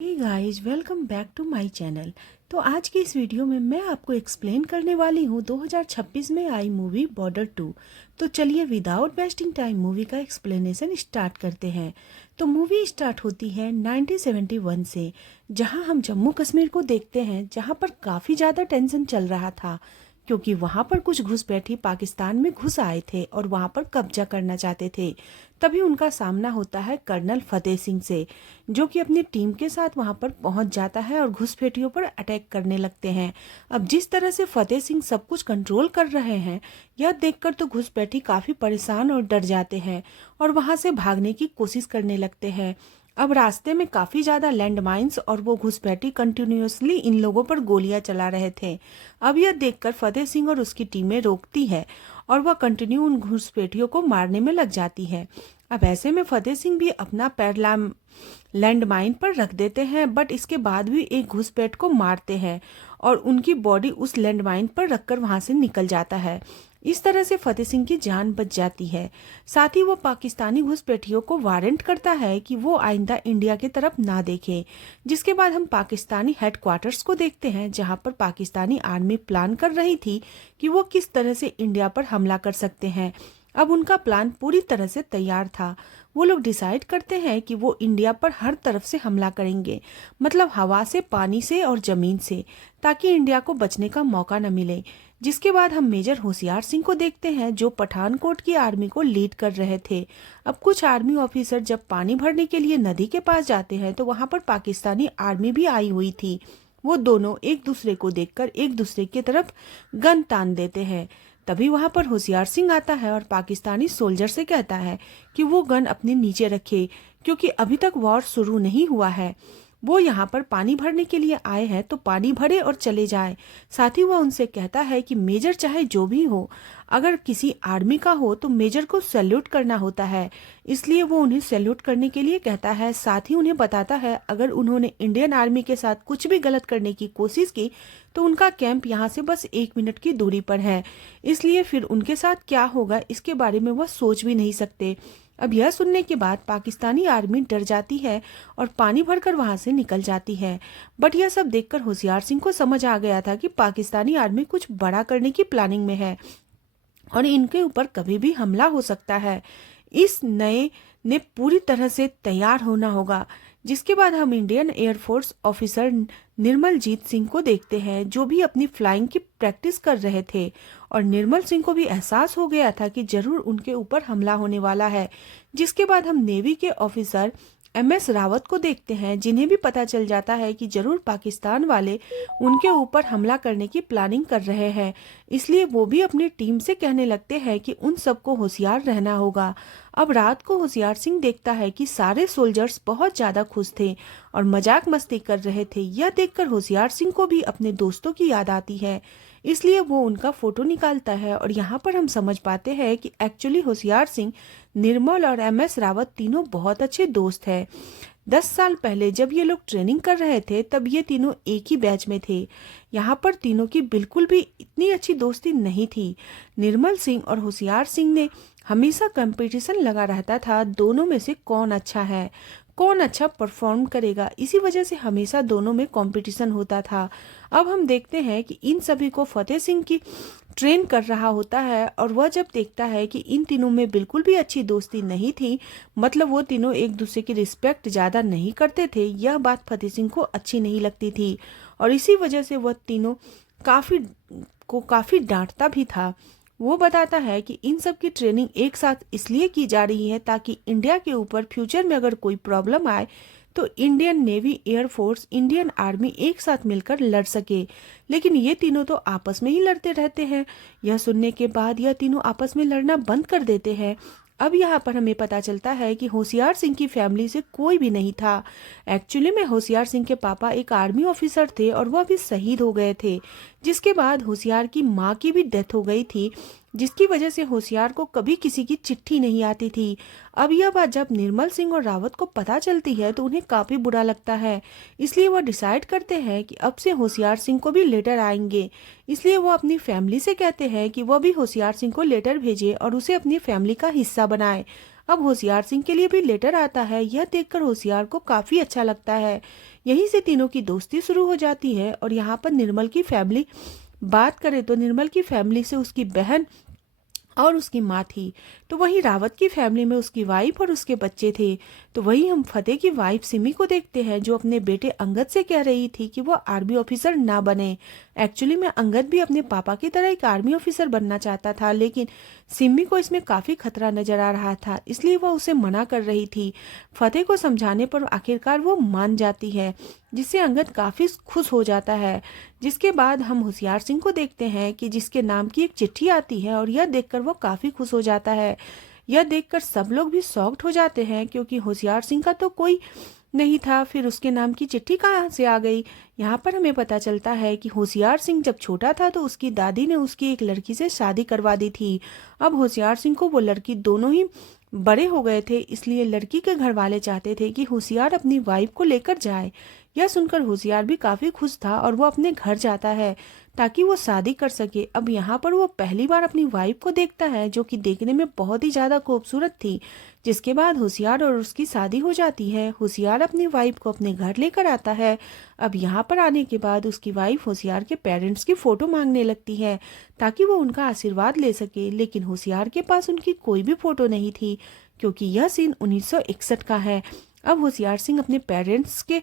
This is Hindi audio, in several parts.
Hey guys, welcome back to my channel. तो आज की इस वीडियो में मैं आपको एक्सप्लेन करने वाली हूँ 2026 में आई मूवी बॉर्डर 2। तो चलिए विदाउट वेस्टिंग टाइम मूवी का एक्सप्लेनेशन स्टार्ट करते हैं। तो मूवी स्टार्ट होती है 1971 से, जहां हम जम्मू कश्मीर को देखते हैं, जहां पर काफ़ी ज़्यादा टेंशन चल रहा था क्योंकि वहां पर कुछ घुसपैठी पाकिस्तान में घुस आए थे और वहां पर कब्जा करना चाहते थे। तभी उनका सामना होता है कर्नल फतेह सिंह से, जो कि अपनी टीम के साथ वहां पर पहुंच जाता है और घुसपैठियों पर अटैक करने लगते हैं। अब जिस तरह से फतेह सिंह सब कुछ कंट्रोल कर रहे हैं, यह देखकर तो घुसपैठी काफी परेशान और डर जाते हैं और वहां से भागने की कोशिश करने लगते हैं। अब रास्ते में काफी ज्यादा लैंडमाइंस और वो घुसपैठी कंटिन्यूअसली इन लोगों पर गोलियां चला रहे थे। अब यह देखकर फतेह सिंह और उसकी टीमें रोकती है और वह कंटिन्यू उन घुसपैठियों को मारने में लग जाती है। अब ऐसे में फतेह सिंह भी अपना पैर लैंडमाइन पर रख देते हैं, बट इसके बाद भी एक घुसपैठ को मारते हैं और उनकी बॉडी उस लैंडमाइन पर रखकर वहां से निकल जाता है। इस तरह से फतेह सिंह की जान बच जाती है। साथ ही वो पाकिस्तानी घुसपैठियों को वारंट करता है कि वो आइंदा इंडिया की तरफ ना देखें। जिसके बाद हम पाकिस्तानी हेडक्वार्टर्स को देखते हैं, जहां पर पाकिस्तानी आर्मी प्लान कर रही थी कि वो किस तरह से इंडिया पर हमला कर सकते हैं। अब उनका प्लान पूरी तरह से तैयार था। वो लोग डिसाइड करते हैं कि वो इंडिया पर हर तरफ से हमला करेंगे, मतलब हवा से, पानी से और जमीन से, ताकि इंडिया को बचने का मौका न मिले। जिसके बाद हम मेजर होशियार सिंह को देखते हैं, जो पठानकोट की आर्मी को लीड कर रहे थे। अब कुछ आर्मी ऑफिसर जब पानी भरने के लिए नदी के पास जाते हैं, तो वहां पर पाकिस्तानी आर्मी भी आई हुई थी। वो दोनों एक दूसरे को देखकर एक दूसरे की तरफ गन तान देते हैं। तभी वहां पर होशियार सिंह आता है और पाकिस्तानी सोल्जर से कहता है कि वो गन अपने नीचे रखे, क्योंकि अभी तक वॉर शुरू नहीं हुआ है। वो यहाँ पर पानी भरने के लिए आए हैं, तो पानी भरे और चले जाए। साथ ही वह उनसे कहता है कि मेजर चाहे जो भी हो, अगर किसी आर्मी का हो तो मेजर को सैल्यूट करना होता है, इसलिए वो उन्हें सैल्यूट करने के लिए कहता है। साथ ही उन्हें बताता है अगर उन्होंने इंडियन आर्मी के साथ कुछ भी गलत करने की कोशिश की तो उनका कैंप यहाँ से बस 1 मिनट की दूरी पर है, इसलिए फिर उनके साथ क्या होगा इसके बारे में वह सोच भी नहीं सकते। अब यह सुनने के बाद पाकिस्तानी आर्मी डर जाती है और पानी भरकर वहां से निकल जाती है। बट यह सब देखकर होशियार सिंह को समझ आ गया था कि पाकिस्तानी आर्मी कुछ बड़ा करने की प्लानिंग में है और इनके ऊपर कभी भी हमला हो सकता है। इस नए ने पूरी तरह से तैयार होना होगा। जिसके बाद हम इंडियन एयरफोर्स ऑफिसर निर्मल जीत सिंह को देखते हैं, जो भी अपनी फ्लाइंग की प्रैक्टिस कर रहे थे और निर्मल सिंह को भी एहसास हो गया था कि जरूर उनके ऊपर हमला होने वाला है। जिसके बाद हम नेवी के ऑफिसर MS रावत को देखते हैं, जिन्हें भी पता चल जाता है कि जरूर पाकिस्तान वाले उनके ऊपर हमला करने की प्लानिंग कर रहे हैं। इसलिए वो भी अपनी टीम से कहने लगते हैं कि उन सबको होशियार रहना होगा। अब रात को होशियार सिंह देखता है कि सारे सोल्जर्स बहुत ज्यादा खुश थे और मजाक मस्ती कर रहे थे। यह देखकर होशियार सिंह को भी अपने दोस्तों की याद आती है, इसलिए वो उनका फोटो निकालता है और यहाँ पर हम समझ पाते हैं कि एक्चुअली होशियार सिंह, निर्मल और MS रावत तीनों बहुत अच्छे दोस्त हैं। 10 साल पहले जब ये लोग ट्रेनिंग कर रहे थे, तब ये तीनों एक ही बैच में थे। यहाँ पर तीनों की बिल्कुल भी इतनी अच्छी दोस्ती नहीं थी। निर्मल सिंह और होशियार सिंह ने हमेशा कंपटीशन लगा रहता था, दोनों में से कौन अच्छा है, कौन अच्छा परफॉर्म करेगा। इसी वजह से हमेशा दोनों में कंपटीशन होता था। अब हम देखते हैं कि इन सभी को फतेह सिंह की ट्रेन कर रहा होता है और वह जब देखता है कि इन तीनों में बिल्कुल भी अच्छी दोस्ती नहीं थी, मतलब वो तीनों एक दूसरे की रिस्पेक्ट ज्यादा नहीं करते थे, यह बात फतेह सिंह को अच्छी नहीं लगती थी और इसी वजह से वह तीनों काफी डांटता भी था। वो बताता है कि इन सब की ट्रेनिंग एक साथ इसलिए की जा रही है ताकि इंडिया के ऊपर फ्यूचर में अगर कोई प्रॉब्लम आए तो Indian navy, air force, Indian army एक साथ मिलकर लड़ सके। लेकिन ये तीनों तो आपस में ही लड़ते रहते हैं। यह सुनने के बाद यह तीनों आपस में लड़ना बंद कर देते हैं। अब यहाँ पर हमें पता चलता है कि होशियार सिंह की फैमिली से कोई भी नहीं था। एक्चुअली में होशियार सिंह के पापा एक आर्मी ऑफिसर थे और वह भी शहीद हो गए थे। जिसके बाद होशियार की माँ की भी डेथ हो गई थी, जिसकी वजह से होशियार को कभी किसी की चिट्ठी नहीं आती थी। अब यह बात जब निर्मल सिंह और रावत को पता चलती है तो उन्हें काफी बुरा लगता है, इसलिए वह डिसाइड करते हैं कि अब से होशियार सिंह को भी लेटर आएंगे। इसलिए वो अपनी फैमिली से कहते हैं कि वह भी होशियार सिंह को लेटर भेजे और उसे अपनी फैमिली का हिस्सा बनाए। अब होशियार सिंह के लिए भी लेटर आता है। यह देखकर होशियार को काफी अच्छा लगता है। यहीं से तीनों की दोस्ती शुरू हो जाती है। और यहाँ पर निर्मल की फैमिली बात करें तो निर्मल की फैमिली से उसकी बहन और उसकी माँ थी। तो वहीं रावत की फैमिली में उसकी वाइफ और उसके बच्चे थे। तो वहीं हम फतेह की वाइफ सिमी को देखते हैं, जो अपने बेटे अंगद से कह रही थी कि वो आर्मी ऑफिसर ना बने। एक्चुअली में अंगद भी अपने पापा की तरह एक आर्मी ऑफिसर बनना चाहता था, लेकिन सिमी को इसमें काफी खतरा नजर आ रहा था, इसलिए वह उसे मना कर रही थी। फतेह को समझाने पर आखिरकार वो मान जाती है, जिससे अंगद काफी खुश हो जाता है। जिसके बाद हम होशियार सिंह को देखते हैं कि जिसके नाम की एक चिट्ठी आती है, और यह देखकर वो काफी खुश हो जाता है। यह देखकर सब लोग भी शॉक्ड हो जाते हैं, क्योंकि होशियार सिंह का तो कोई नहीं था, फिर उसके नाम की चिट्ठी कहाँ से आ गई। यहाँ पर हमें पता चलता है कि होशियार सिंह जब छोटा था तो उसकी दादी ने उसकी एक लड़की से शादी करवा दी थी। अब होशियार सिंह को वो लड़की दोनों ही बड़े हो गए थे, इसलिए लड़की के घर वाले चाहते थे कि होशियार अपनी वाइफ को लेकर जाए। यह सुनकर होशियार भी काफी खुश था और वो अपने घर जाता है ताकि वो शादी कर सके। अब यहाँ पर वो पहली बार अपनी वाइफ को देखता है, जो कि देखने में बहुत ही ज्यादा खूबसूरत थी। जिसके बाद होशियार और उसकी शादी हो जाती है। होशियार अपनी वाइफ को अपने घर लेकर आता है। अब यहाँ पर आने के बाद उसकी वाइफ होशियार के पेरेंट्स की फोटो मांगने लगती है ताकि वो उनका आशीर्वाद ले सके, लेकिन होशियार के पास उनकी कोई भी फोटो नहीं थी, क्योंकि यह सीन 1961 का है। अब होशियार सिंह अपने पेरेंट्स के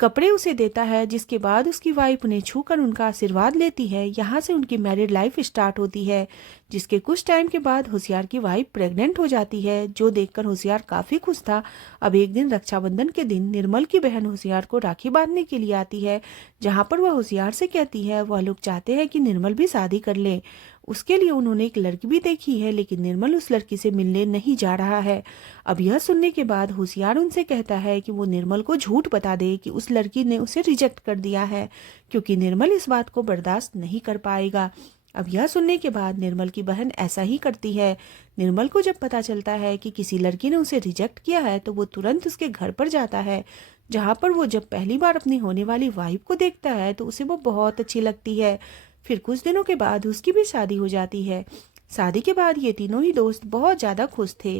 कपड़े उसे देता है, जिसके बाद उसकी वाइफ उन्हें छूकर उनका आशीर्वाद लेती है। यहाँ से उनकी मैरिड लाइफ स्टार्ट होती है। जिसके कुछ टाइम के बाद होशियार की वाइफ प्रेग्नेंट हो जाती है, जो देखकर होशियार काफी खुश था। अब एक दिन रक्षाबंधन के दिन निर्मल की बहन होशियार को राखी बांधने के लिए आती है, जहाँ पर वह होशियार से कहती है वह लोग चाहते हैं कि निर्मल भी शादी कर ले। उसके लिए उन्होंने एक लड़की भी देखी है, लेकिन निर्मल उस लड़की से मिलने नहीं जा रहा है। अब यह सुनने के बाद होशियार उनसे कहता है कि वो निर्मल को झूठ बता दे कि उस लड़की ने उसे रिजेक्ट कर दिया है, क्योंकि निर्मल इस बात को बर्दाश्त नहीं कर पाएगा। अब यह सुनने के बाद निर्मल की बहन ऐसा ही करती है। निर्मल को जब पता चलता है कि किसी लड़की ने उसे रिजेक्ट किया है, तो वो तुरंत उसके घर पर जाता है, जहाँ पर वो जब पहली बार अपनी होने वाली वाइफ को देखता है तो उसे वो बहुत अच्छी लगती है। फिर कुछ दिनों के बाद उसकी भी शादी हो जाती है। शादी के बाद ये तीनों ही दोस्त बहुत ज्यादा खुश थे,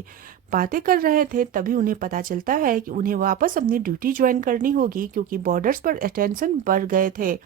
बातें कर रहे थे। तभी उन्हें पता चलता है कि उन्हें वापस अपनी ड्यूटी ज्वाइन करनी होगी, क्योंकि बॉर्डर्स पर अटेंशन बढ़ गए थे।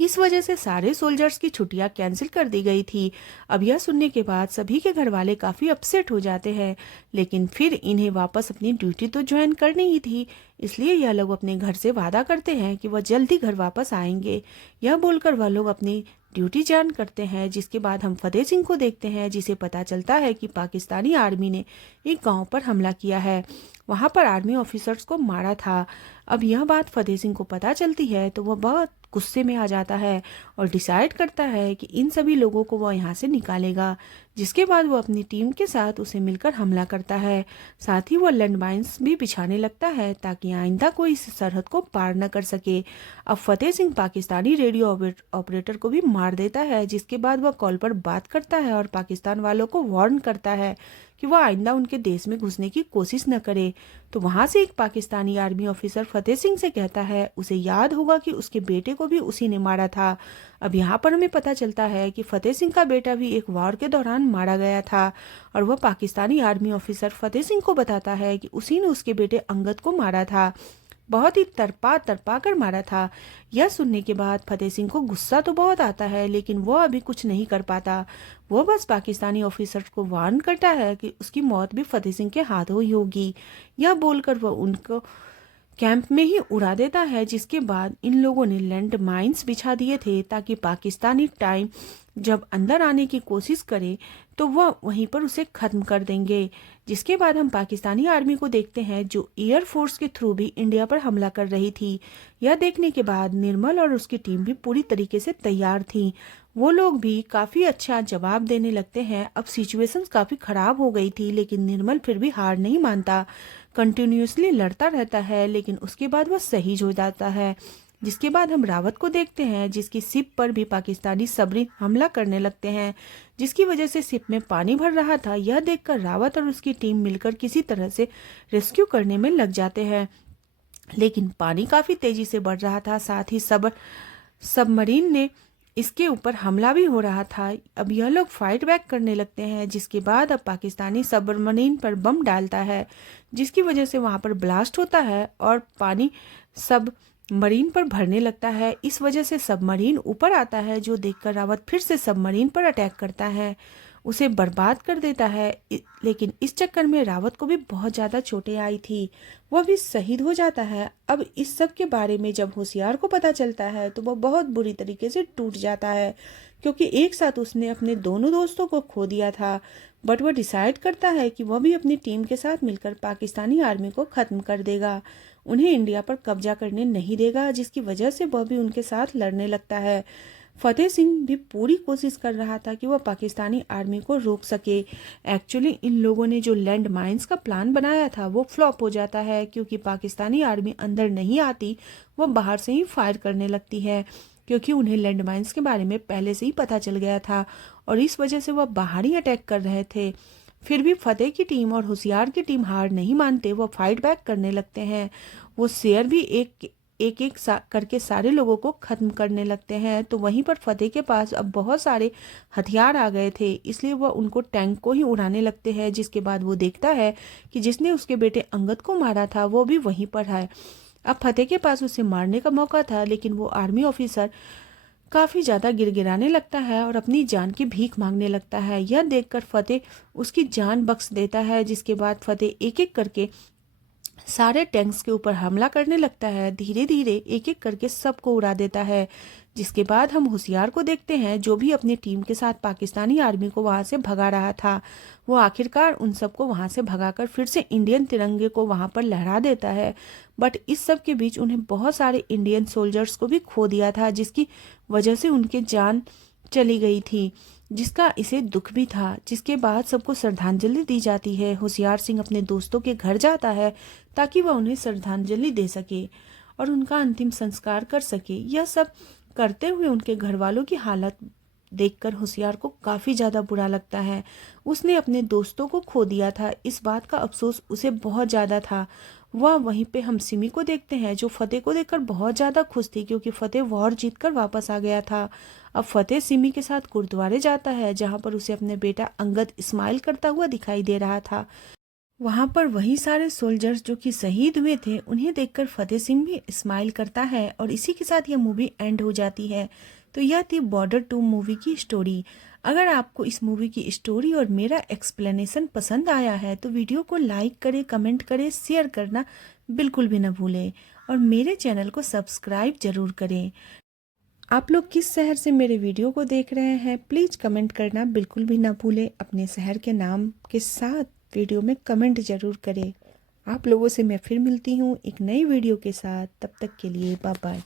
इस वजह से सारे सोल्जर्स की छुट्टियां कैंसिल कर दी गई थी। अब यह सुनने के बाद सभी के घर वाले काफी अपसेट हो जाते हैं, लेकिन फिर इन्हें वापस अपनी ड्यूटी तो ज्वाइन करनी ही थी, इसलिए यह लोग अपने घर से वादा करते हैं कि वह जल्दी घर वापस आएंगे। यह बोलकर वह लोग अपनी ड्यूटी ज्वाइन करते हैं। जिसके बाद हम फतेह सिंह को देखते हैं, जिसे पता चलता है कि पाकिस्तानी आर्मी ने एक गांव पर हमला किया है, वहां पर आर्मी ऑफिसर्स को मारा था। अब यह बात फतेह सिंह को पता चलती है तो वह बहुत गुस्से में आ जाता है और डिसाइड करता है कि इन सभी लोगों को वह यहाँ से निकालेगा। जिसके बाद वो अपनी टीम के साथ उसे मिलकर हमला करता है। साथ ही वो लैंडमाइंस भी बिछाने लगता है ताकि आइंदा कोई इस सरहद को पार न कर सके। अब फतेह सिंह पाकिस्तानी रेडियो ऑपरेटर को भी मार देता है, जिसके बाद वह कॉल पर बात करता है और पाकिस्तान वालों को वार्न करता है कि वह आइंदा उनके देश में घुसने की कोशिश न करे। तो वहां से एक पाकिस्तानी आर्मी ऑफिसर फतेह सिंह से कहता है उसे याद होगा कि उसके बेटे को भी उसी ने मारा था। अब यहाँ पर हमें पता चलता है कि फतेह सिंह का बेटा भी एक वार के दौरान मारा गया था, और वह पाकिस्तानी आर्मी ऑफिसर फतेह सिंह को बताता है कि उसी ने उसके बेटे अंगद को मारा था, बहुत ही तड़पा कर मारा था। यह सुनने के बाद फतेह सिंह को गुस्सा तो बहुत आता है, लेकिन वो अभी कुछ नहीं कर पाता। वो बस पाकिस्तानी ऑफिसर को वार्न करता है कि उसकी मौत भी फतेह सिंह के हाथों ही होगी। यह बोलकर वह उनको कैंप में ही उड़ा देता है। जिसके बाद इन लोगों ने लैंड माइन्स बिछा दिए थे ताकि पाकिस्तानी टाइम जब अंदर आने की कोशिश करे तो वह वहीं पर उसे खत्म कर देंगे। जिसके बाद हम पाकिस्तानी आर्मी को देखते हैं, जो एयरफोर्स के थ्रू भी इंडिया पर हमला कर रही थी। यह देखने के बाद निर्मल और उसकी टीम भी पूरी तरीके से तैयार थी। वो लोग भी काफी अच्छा जवाब देने लगते हैं। अब सिचुएशन काफी खराब हो गई थी, लेकिन निर्मल फिर भी हार नहीं मानता, कंटिन्यूसली लड़ता रहता है, लेकिन उसके बाद वह शहीद हो जाता है। जिसके बाद हम रावत को देखते हैं, जिसकी शिप पर भी पाकिस्तानी सबमरीन हमला करने लगते हैं, जिसकी वजह से शिप में पानी भर रहा था। यह देखकर रावत और उसकी टीम मिलकर किसी तरह से रेस्क्यू करने में लग जाते हैं, लेकिन पानी काफी तेजी से बढ़ रहा था। साथ ही सबमरीन ने इसके ऊपर हमला भी हो रहा था। अब यह लोग फाइट बैक करने लगते हैं, जिसके बाद अब पाकिस्तानी सबमरीन पर बम डालता है, जिसकी वजह से वहाँ पर ब्लास्ट होता है और पानी सबमरीन पर भरने लगता है। इस वजह से सबमरीन ऊपर आता है, जो देखकर रावत फिर से सबमरीन पर अटैक करता है, उसे बर्बाद कर देता है। लेकिन इस चक्कर में रावत को भी बहुत ज़्यादा चोटें आई थी, वह भी शहीद हो जाता है। अब इस सब के बारे में जब होशियार को पता चलता है तो वह बहुत बुरी तरीके से टूट जाता है, क्योंकि एक साथ उसने अपने दोनों दोस्तों को खो दिया था। बट वह डिसाइड करता है कि वह भी अपनी टीम के साथ मिलकर पाकिस्तानी आर्मी को ख़त्म कर देगा, उन्हें इंडिया पर कब्जा करने नहीं देगा, जिसकी वजह से वह भी उनके साथ लड़ने लगता है। फतेह सिंह भी पूरी कोशिश कर रहा था कि वह पाकिस्तानी आर्मी को रोक सके। एक्चुअली इन लोगों ने जो लैंड माइंस का प्लान बनाया था वो फ्लॉप हो जाता है, क्योंकि पाकिस्तानी आर्मी अंदर नहीं आती, वह बाहर से ही फायर करने लगती है, क्योंकि उन्हें लैंड माइंस के बारे में पहले से ही पता चल गया था और इस वजह से वह बाहर ही अटैक कर रहे थे। फिर भी फतेह की टीम और होशियार की टीम हार नहीं मानते, वो फाइट बैक करने लगते हैं। वो शेर भी एक करके सारे लोगों को ख़त्म करने लगते हैं। तो वहीं पर फतेह के पास अब बहुत सारे हथियार आ गए थे, इसलिए वह उनको टैंक को ही उड़ाने लगते हैं, जिसके बाद वो देखता है कि जिसने उसके बेटे अंगद को मारा था वो भी वहीं पर है। अब फतेह के पास उसे मारने का मौका था, लेकिन वो आर्मी ऑफिसर काफ़ी ज़्यादा गिड़गिड़ाने लगता है और अपनी जान की भीख मांगने लगता है। यह देखकर फतेह उसकी जान बख्श देता है, जिसके बाद फतेह एक एक करके सारे टैंक्स के ऊपर हमला करने लगता है, धीरे धीरे एक एक करके सबको उड़ा देता है। जिसके बाद हम होशियार को देखते हैं, जो भी अपनी टीम के साथ पाकिस्तानी आर्मी को वहां से भगा रहा था। वो आखिरकार उन सबको वहां से भगाकर फिर से इंडियन तिरंगे को वहां पर लहरा देता है। बट इस सब के बीच उन्हें बहुत सारे इंडियन सोल्जर्स को भी खो दिया था, जिसकी वजह से उनकी जान चली गई थी, जिसका इसे दुख भी था। जिसके बाद सबको श्रद्धांजलि दी जाती है। होशियार सिंह अपने दोस्तों के घर जाता है ताकि वह उन्हें श्रद्धांजलि दे सके और उनका अंतिम संस्कार कर सके। यह सब करते हुए उनके घर वालों की हालत देखकर होशियार को काफ़ी ज़्यादा बुरा लगता है। उसने अपने दोस्तों को खो दिया था, इस बात का अफसोस उसे बहुत ज़्यादा था। वह वहीं पे हम सिमी को देखते हैं, जो फतेह को देखकर बहुत ज़्यादा खुश थी, क्योंकि फतेह वॉर जीतकर वापस आ गया था। अब फतेह सिमी के साथ गुरुद्वारे जाता है, जहाँ पर उसे अपने बेटा अंगद स्माइल करता हुआ दिखाई दे रहा था। वहां पर वही सारे सोल्जर्स जो कि शहीद हुए थे, उन्हें देखकर फतेह सिंह भी स्माइल करता है और इसी के साथ यह मूवी एंड हो जाती है। तो यह थी बॉर्डर 2 मूवी की स्टोरी। अगर आपको इस मूवी की स्टोरी और मेरा एक्सप्लेनेशन पसंद आया है तो वीडियो को लाइक करें, कमेंट करें, शेयर करना बिल्कुल भी ना भूलें और मेरे चैनल को सब्सक्राइब जरूर करें। आप लोग किस शहर से मेरे वीडियो को देख रहे हैं, प्लीज़ कमेंट करना बिल्कुल भी ना भूलें। अपने शहर के नाम के साथ वीडियो में कमेंट जरूर करें। आप लोगों से मैं फिर मिलती हूँ एक नई वीडियो के साथ, तब तक के लिए बाय बाय।